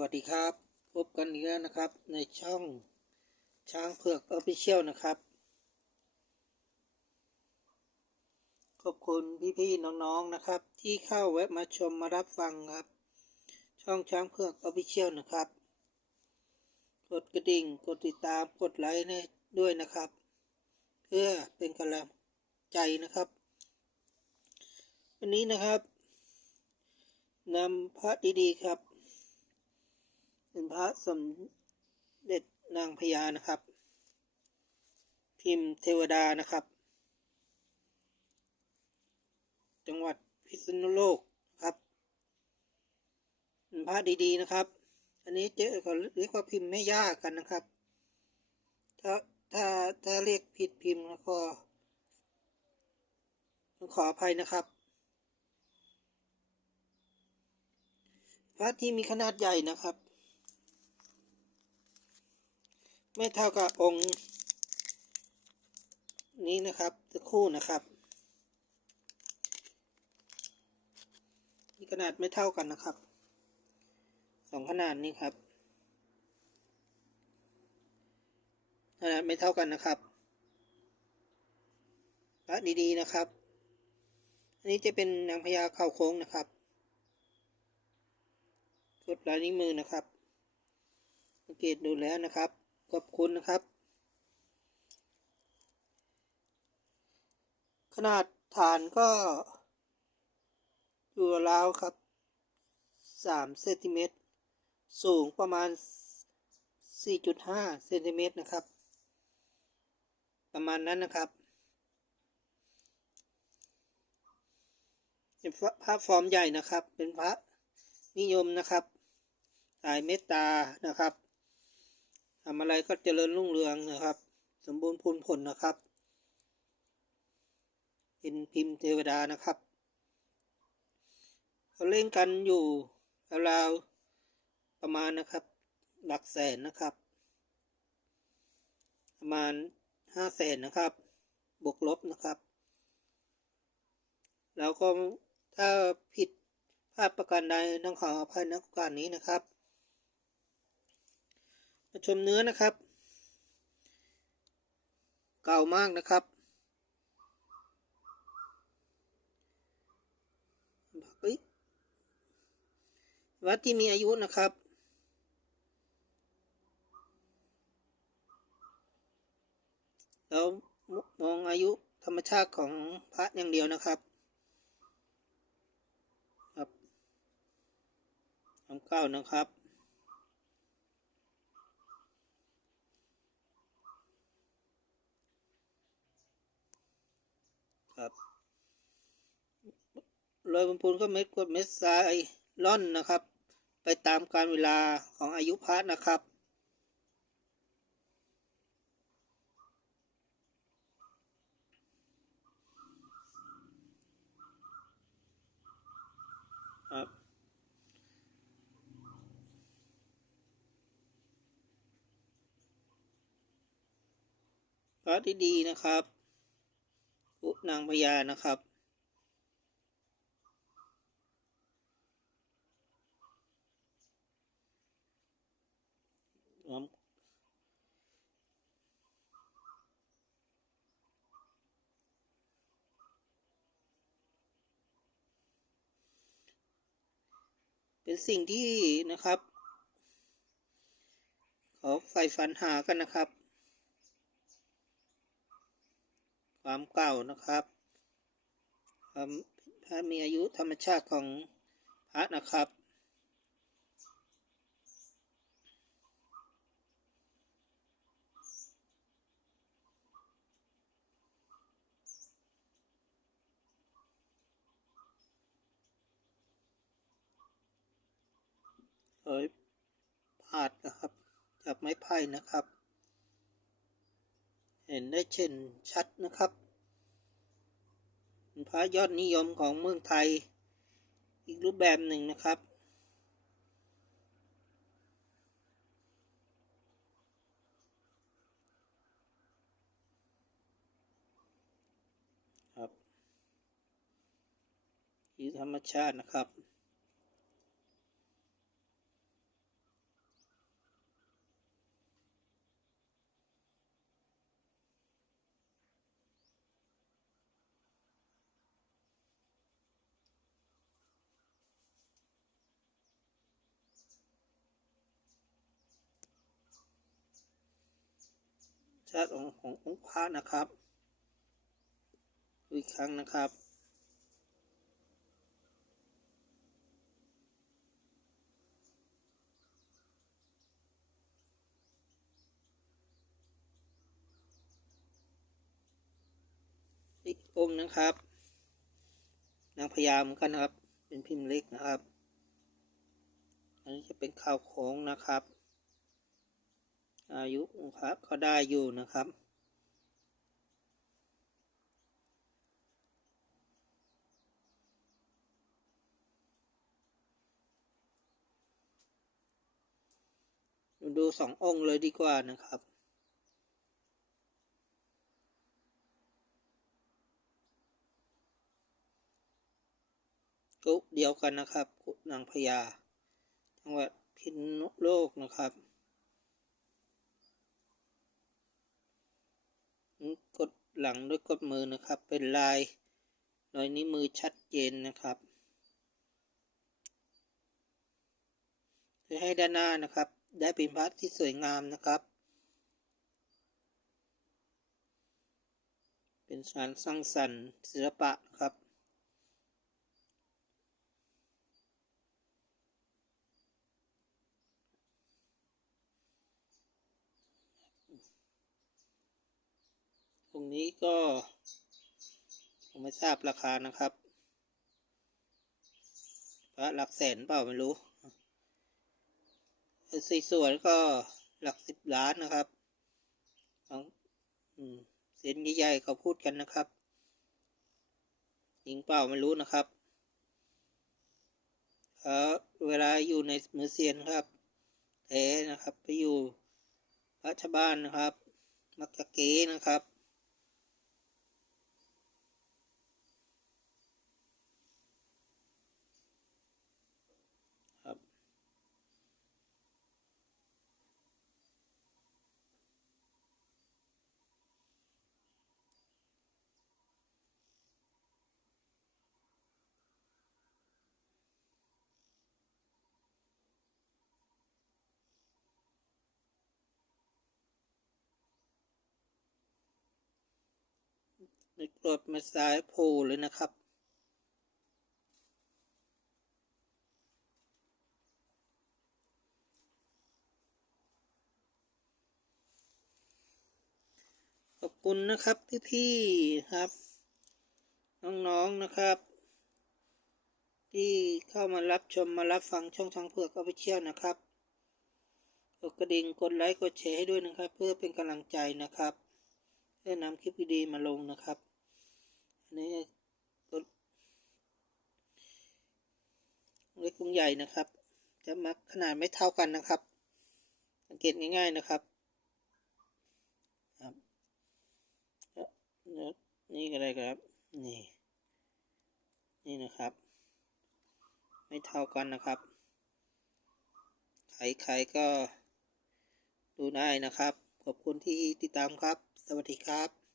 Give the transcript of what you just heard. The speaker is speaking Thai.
วัสดีครับ พบกันอีกแล้วนะครับ ในช่องช้างเผือกออฟฟิเชียลนะครับ ขอบคุณพี่ๆน้องๆนะครับ ที่เข้าแวะมาชมมารับฟังครับ ช่องช้างเผือกออฟฟิเชียลนะครับ กดกระดิ่งกดติดตามกดไลค์ให้ด้วยนะครับ เพื่อเป็นกำลังใจนะครับ วันนี้นะครับนำพระดีๆครับ เป็นพระสมเด็จนางพญานะครับ พิมพ์เทวดานะครับ จังหวัดพิษณุโลกครับเป็นพระดีๆนะครับ อันนี้เจอเขาเรียกว่าพิมพ์ไม่ยากกันนะครับ ถ้าถ้าถ้าเรียกผิดพิมพ์แล้วก็ต้องขออภัยนะครับ พระที่มีขนาดใหญ่นะครับ ไม่เท่ากับองค์ นี้นะครับคู่นะครับขนาดไม่เท่ากันนะครับสองขนาดนี้ครับ ขนาดไม่เท่ากันนะครับพระดีๆนะครับ อันนี้จะเป็นนางพญาเข่าโค้งนะครับกดลายนิ้วมือนะครับสังเกตดูแล้วนะครับ ขอบคุณนะครับ ขนาดฐานก็อยู่ราวครับสามเซนติเมตรสูงประมาณ 4.5เซนติเมตรนะครับ ประมาณนั้นนะครับเป็นพระฟอร์มใหญ่นะครับ เป็นพระนิยมนะครับสายเมตตานะครับำอะไรก็เจริญรุ่งเรืองนะครับ สมบูรณ์พูนผลนะครับเป็นพิมพ์เทวดานะครับเขาเล่นกันอยู่ราวๆประมาณนะครับ หลักแสนนะครับ ประมาณห้าแสนนะครับ บวกลบนะครับ แล้วก็ถ้าผิดพลาดประการใดต้องขออภัยนโอกาสนี้นะครับ มาชมเนื้อนะครับ เก่ามากนะครับวัดที่มีอายุนะครับเรามองอายุธรรมชาติของพระอย่างเดียวนะครับครับคำเก้านะครับ โรยบนพูนก็เม็ดกดเม็ดทรายล่อนนะครับ ไปตามการเวลาของอายุพระนะครับครับพระที่ดีนะครับ อุนางพญานะครับ เป็นสิ่งที่นะครับเขาใฝ่ฝันหากันนะครับ ความเก่านะครับความถ้ามีอายุธรรมชาติของพระนะครับ เอ้ย พาดนะครับ จากไม้ไผ่นะครับ เห็นได้เช่นชัดนะครับเป็นพระยอดนิยมของเมืองไทย อีกรูปแบบหนึ่งนะครับครับที่ธรรมชาตินะครับาติของขององค์พระนะครับอีกครั้งนะครับอีกองค์นะครับ นางพญาเหมือนกันนะครับ เป็นพิมพ์เล็กนะครับ อันนี้จะเป็นข้าวโค้งนะครับ อายุค์พระก็ได้อยู่นะครับ ดูสององค์เลยดีกว่านะครับกุเดียวกันนะครับกุนางพญาจังหวัดพิษณุโลกนะครับกด หลังด้วยกดมือนะครับ เป็นลายรอยนิ้วมือชัดเจนนะครับเพื่อให้ด้านหน้านะครับ ได้เป็นพระที่สวยงามนะครับ เป็นสารสร้างสรรค์ศิลปะครับ นี้ก็ผมไม่ทราบราคานะครับ พระหลักแสนเปล่าไม่รู้สีส่วนก็หลักสิบล้านนะครับของเส้นใหญ่ๆเขาพูดกันนะครับจริงเปล่าไม่รู้นะครับเออเวลาอยู่ในมือเซียนครับแท้นะครับ ไปอยู่พรัชบ้านนะครับ มักจะเกนะครับ ในกรดมาสายโผล่เลยนะครับ ขอบคุณนะครับพี่ๆครับ น้องๆนะครับ ที่เข้ามารับชมมารับฟังช่องทางเผือกออฟฟิเชียลนะครับกดกระดิ่งกดไลค์กดแชร์ให้ด้วยนะครับ เพื่อเป็นกำลังใจนะครับ เพื่นำคลิปวิดีมาลงนะครับ อันนี้กดเล็กกรุงใหญ่นะครับ จะมักขนาดไม่เท่ากันนะครับ สังเกตง่ายๆนะครับครับนี่ก็ได้ครับ นี่ นี่นะครับ ไม่เท่ากันนะครับใครๆก็ดูได้นะครับ ขอบคุณที่ติดตามครับ สวัสดีครับ